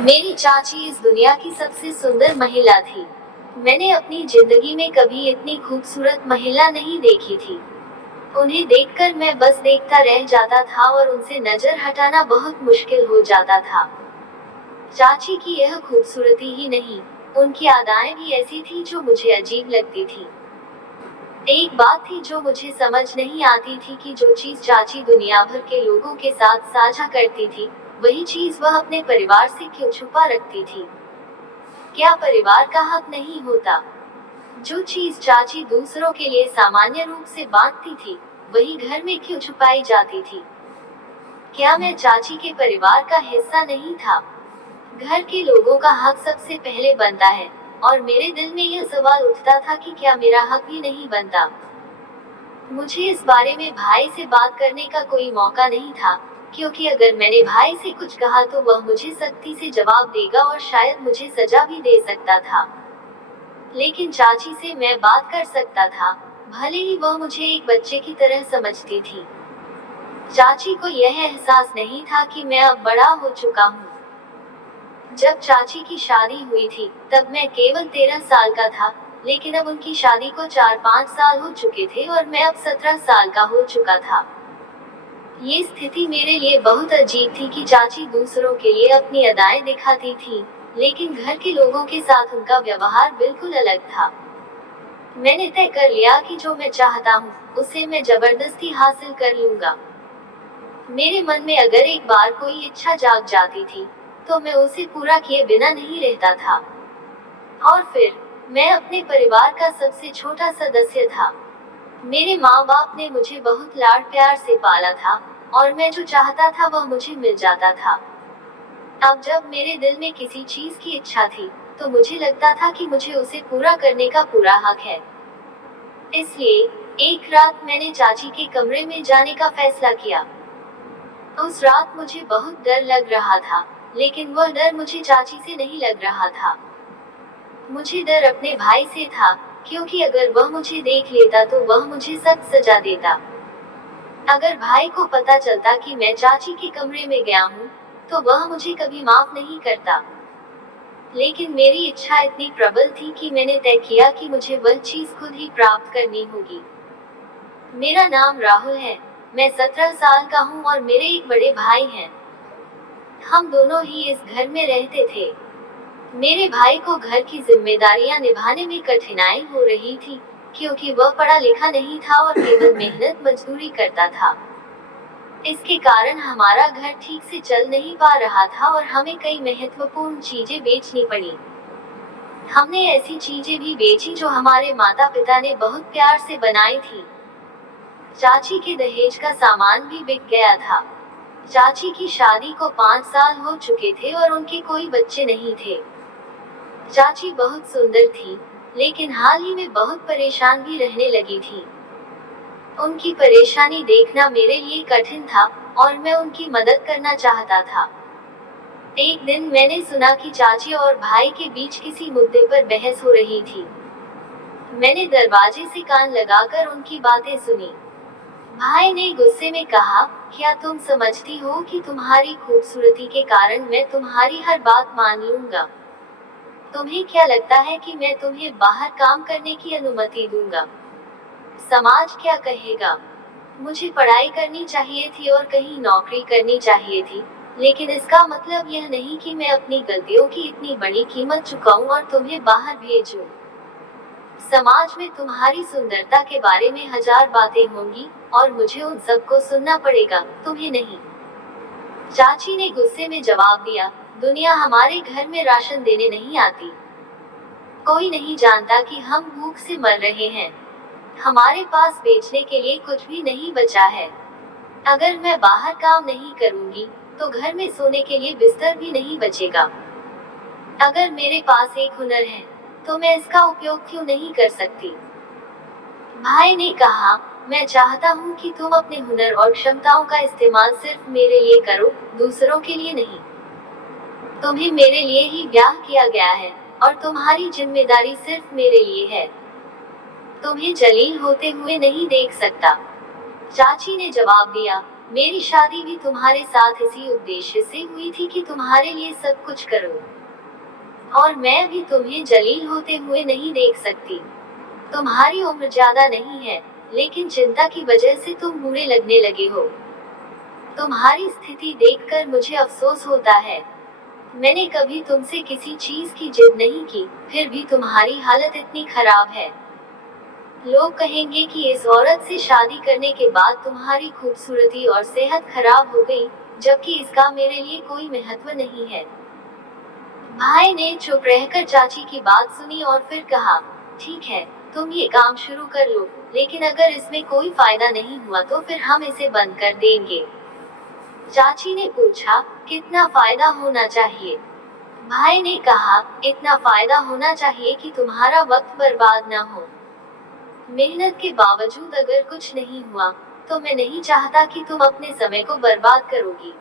मेरी चाची इस दुनिया की सबसे सुंदर महिला थी। मैंने अपनी जिंदगी में कभी इतनी खूबसूरत महिला नहीं देखी थी। उन्हें देखकर मैं बस देखता रह जाता था और उनसे नजर हटाना बहुत मुश्किल हो जाता था। चाची की यह खूबसूरती ही नहीं, उनकी अदाएं भी ऐसी थी जो मुझे अजीब लगती थी। एक बात थी जो मुझे समझ नहीं आती थी कि जो चीज चाची दुनिया भर के लोगों के साथ साझा करती थी, वही चीज वह अपने परिवार से क्यों छुपा रखती थी। क्या परिवार का हक नहीं होता? जो चीज चाची दूसरों के लिए सामान्य रूप से बांटती थी, वही घर में क्यों छुपाई जाती थी? क्या मैं चाची के परिवार का हिस्सा नहीं था? घर के लोगों का हक सबसे पहले बनता है, और मेरे दिल में यह सवाल उठता था कि क्या मेरा हक भी नहीं बनता। मुझे इस बारे में भाई से बात करने का कोई मौका नहीं था, क्योंकि अगर मैंने भाई से कुछ कहा तो वह मुझे सख्ती से जवाब देगा और शायद मुझे सजा भी दे सकता था। लेकिन चाची से मैं बात कर सकता था, भले ही वह मुझे एक बच्चे की तरह समझती थी। चाची को यह एहसास नहीं था कि मैं अब बड़ा हो चुका हूँ। जब चाची की शादी हुई थी, तब मैं केवल 13 साल का था, लेकिन अब उनकी शादी को 4-5 साल हो चुके थे और मैं अब 17 साल का हो चुका था। ये स्थिति मेरे लिए बहुत अजीब थी कि चाची दूसरों के लिए अपनी अदाएं दिखाती थी, लेकिन घर के लोगों के साथ उनका व्यवहार बिल्कुल अलग था। मैंने तय कर लिया कि जो मैं चाहता हूँ, उसे मैं जबरदस्ती हासिल कर लूंगा। मेरे मन में अगर एक बार कोई इच्छा जाग जाती थी, तो मैं उसे पूरा किए बिना नहीं रहता था। और फिर मैं अपने परिवार का सबसे छोटा सदस्य था। मेरे माँ बाप ने मुझे बहुत लाड प्यार से पाला था, और मैं जो चाहता था वह मुझे मिल जाता था। अब जब मेरे दिल में किसी चीज की इच्छा थी, तो मुझे लगता था कि मुझे उसे पूरा करने का पूरा हक है। इसलिए एक रात मैंने चाची के कमरे में जाने का फैसला किया। उस रात मुझे बहुत डर लग रहा था, लेकिन वह डर मुझे चाची से नहीं लग रहा था। मुझे डर अपने भाई से था, क्योंकि अगर वह मुझे देख लेता तो वह मुझे सख्त सजा देता। अगर भाई को पता चलता कि मैं चाची के कमरे में गया हूँ, तो वह मुझे कभी माफ नहीं करता। लेकिन मेरी इच्छा इतनी प्रबल थी कि मैंने तय किया कि मुझे वह चीज खुद ही प्राप्त करनी होगी। मेरा नाम राहुल है, मैं 17 साल का हूँ और मेरे एक बड़े भाई हैं। हम दोनों ही इस घर में रहते थे। मेरे भाई को घर की जिम्मेदारियां निभाने में कठिनाई हो रही थी, क्योंकि वह पढ़ा लिखा नहीं था और केवल मेहनत मजदूरी करता था। इसके कारण हमारा घर ठीक से चल नहीं पा रहा था और हमें कई महत्वपूर्ण चीजें बेचनी पड़ी। हमने ऐसी चीजें भी बेची जो हमारे माता पिता ने बहुत प्यार से बनाई थी। चाची के दहेज का सामान भी बिक गया था। चाची की शादी को 5 साल हो चुके थे और उनके कोई बच्चे नहीं थे। चाची बहुत सुंदर थी, लेकिन हाल ही में बहुत परेशान भी रहने लगी थी। उनकी परेशानी देखना मेरे लिए कठिन था, और मैं उनकी मदद करना चाहता था। एक दिन मैंने सुना कि चाची और भाई के बीच किसी मुद्दे पर बहस हो रही थी। मैंने दरवाजे से कान लगाकर उनकी बातें सुनी। भाई ने गुस्से में कहा, क्या तुम समझती हो कि तुम्हारी खूबसूरती के कारण मैं तुम्हारी हर बात मान लूंगा? तुम्हें क्या लगता है कि मैं तुम्हें बाहर काम करने की अनुमति दूंगा? समाज क्या कहेगा? मुझे पढ़ाई करनी चाहिए थी और कहीं नौकरी करनी चाहिए थी, लेकिन इसका मतलब यह नहीं कि मैं अपनी गलतियों की इतनी बड़ी कीमत चुकाऊं और तुम्हें बाहर भेजूं। समाज में तुम्हारी सुंदरता के बारे में 1000 बातें होंगी, और मुझे उन सबको सुनना पड़ेगा, तुम्हें नहीं। चाची ने गुस्से में जवाब दिया, दुनिया हमारे घर में राशन देने नहीं आती। कोई नहीं जानता कि हम भूख से मर रहे हैं। हमारे पास बेचने के लिए कुछ भी नहीं बचा है। अगर मैं बाहर काम नहीं करूंगी, तो घर में सोने के लिए बिस्तर भी नहीं बचेगा। अगर मेरे पास एक हुनर है, तो मैं इसका उपयोग क्यों नहीं कर सकती? भाई ने कहा, मैं चाहता हूँ कि तुम अपने हुनर और क्षमताओं का इस्तेमाल सिर्फ मेरे लिए करो, दूसरों के लिए नहीं। तुम्हें मेरे लिए ही ब्याह किया गया है, और तुम्हारी जिम्मेदारी सिर्फ मेरे लिए है। तुम्हें जलील होते हुए नहीं देख सकता। चाची ने जवाब दिया, मेरी शादी भी तुम्हारे साथ इसी उद्देश्य से हुई थी कि तुम्हारे लिए सब कुछ करूं। और मैं भी तुम्हें जलील होते हुए नहीं देख सकती। तुम्हारी उम्र ज्यादा नहीं है, लेकिन चिंता की वजह से तुम बूढ़े लगने लगे हो। तुम्हारी स्थिति देखकर मुझे अफसोस होता है। मैंने कभी तुमसे किसी चीज की जिद नहीं की, फिर भी तुम्हारी हालत इतनी खराब है। लोग कहेंगे कि इस औरत से शादी करने के बाद तुम्हारी खूबसूरती और सेहत खराब हो गई, जबकि इसका मेरे लिए कोई महत्व नहीं है। भाई ने चुप रहकर चाची की बात सुनी और फिर कहा, ठीक है, तुम ये काम शुरू कर लो, लेकिन अगर इसमें कोई फायदा नहीं हुआ तो फिर हम इसे बंद कर देंगे। चाची ने पूछा, कितना फायदा होना चाहिए? भाई ने कहा, इतना फायदा होना चाहिए कि तुम्हारा वक्त बर्बाद न हो। मेहनत के बावजूद अगर कुछ नहीं हुआ, तो मैं नहीं चाहता कि तुम अपने समय को बर्बाद करोगी।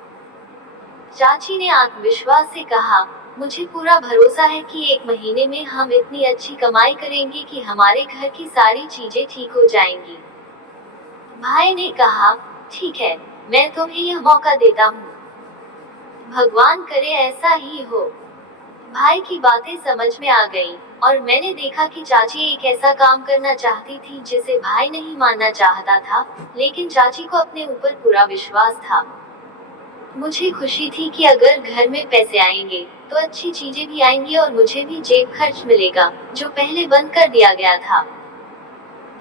चाची ने आत्मविश्वास से कहा, मुझे पूरा भरोसा है कि 1 महीने में हम इतनी अच्छी कमाई करेंगे कि हमारे घर की सारी चीजें ठीक हो जाएंगी। भाई ने कहा, ठीक है, मैं तुम्हें यह मौका देता हूँ। भगवान करे ऐसा ही हो। भाई की बातें समझ में आ गईं, और मैंने देखा कि चाची एक ऐसा काम करना चाहती थी जिसे भाई नहीं मानना चाहता था, लेकिन चाची को अपने ऊपर पूरा विश्वास था। मुझे खुशी थी कि अगर घर में पैसे आएंगे, तो अच्छी चीजें भी आएंगी और मुझे भी जेब खर्च मिलेगा, जो पहले बंद कर दिया गया था।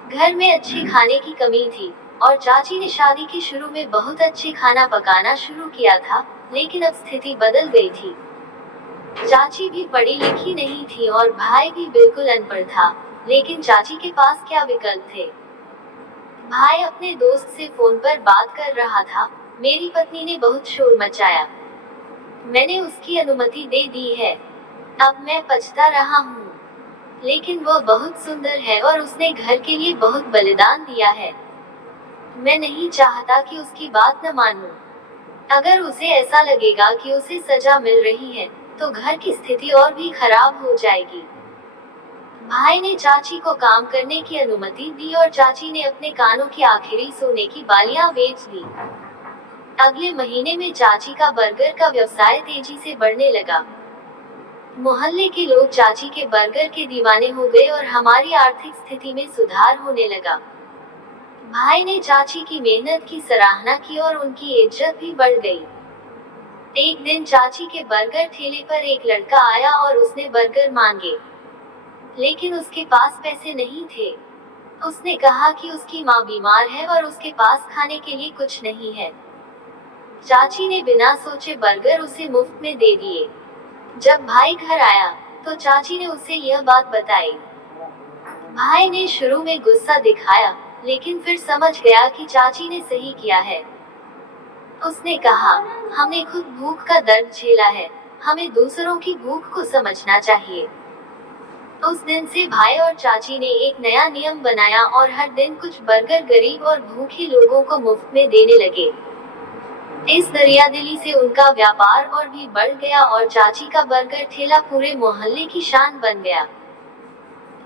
घर में अच्छे खाने की कमी थी, और चाची ने शादी के शुरू में बहुत अच्छे खाना पकाना शुरू किया था, लेकिन अब स्थिति बदल गई थी। चाची भी पढ़ी लिखी नहीं थी और भाई भी बिल्कुल अनपढ़ था, लेकिन चाची के पास क्या विकल्प थे? भाई अपने दोस्त से फोन पर बात कर रहा था, मेरी पत्नी ने बहुत शोर मचाया। मैंने उसकी अनुमति दे दी है। अब मैं पछता रहा हूँ, लेकिन वह बहुत सुंदर है और उसने घर के लिए बहुत बलिदान दिया है। मैं नहीं चाहता कि उसकी बात न मानूं। अगर उसे ऐसा लगेगा कि उसे सजा मिल रही है, तो घर की स्थिति और भी खराब हो जाएगी। भाई ने चाची को काम करने की अनुमति दी और चाची ने अपने कानों की आखिरी सोने की बालियां बेच दी। अगले महीने में चाची का बर्गर का व्यवसाय तेजी से बढ़ने लगा। मोहल्ले के लोग चाची के बर्गर के दीवाने हो गए और हमारी आर्थिक स्थिति में सुधार होने लगा। भाई ने चाची की मेहनत की सराहना की और उनकी इज्जत भी बढ़ गई। एक दिन चाची के बर्गर ठेले पर एक लड़का आया और उसने बर्गर मांगे, लेकिन उसके पास पैसे नहीं थे। उसने कहा कि उसकी माँ बीमार है और उसके पास खाने के लिए कुछ नहीं है। चाची ने बिना सोचे बर्गर उसे मुफ्त में दे दिए। जब भाई घर आया, तो चाची ने उसे यह बात बताई। भाई ने शुरू में गुस्सा दिखाया, लेकिन फिर समझ गया कि चाची ने सही किया है। उसने कहा, हमने खुद भूख का दर्द झेला है, हमें दूसरों की भूख को समझना चाहिए। उस दिन से भाई और चाची ने एक नया नियम बनाया और हर दिन कुछ बर्गर गरीब और भूखे लोगों को मुफ्त में देने लगे। इस दरियादिली से उनका व्यापार और भी बढ़ गया और चाची का बर्गर ठेला पूरे मोहल्ले की शान बन गया।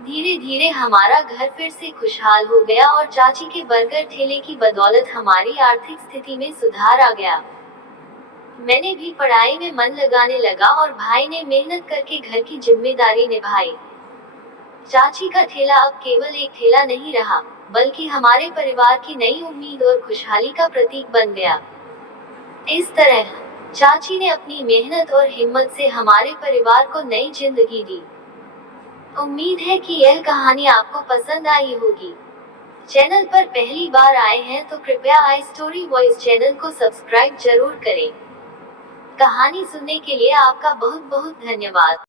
धीरे धीरे हमारा घर फिर से खुशहाल हो गया और चाची के बर्गर ठेले की बदौलत हमारी आर्थिक स्थिति में सुधार आ गया। मैंने भी पढ़ाई में मन लगाने लगा और भाई ने मेहनत करके घर की जिम्मेदारी निभाई। चाची का ठेला अब केवल एक ठेला नहीं रहा, बल्कि हमारे परिवार की नई उम्मीद और खुशहाली का प्रतीक बन गया। इस तरह चाची ने अपनी मेहनत और हिम्मत से हमारे परिवार को नई जिंदगी दी। उम्मीद है कि यह कहानी आपको पसंद आई होगी। चैनल पर पहली बार आए हैं तो कृपया आई स्टोरी वॉइस चैनल को सब्सक्राइब जरूर करें। कहानी सुनने के लिए आपका बहुत बहुत धन्यवाद।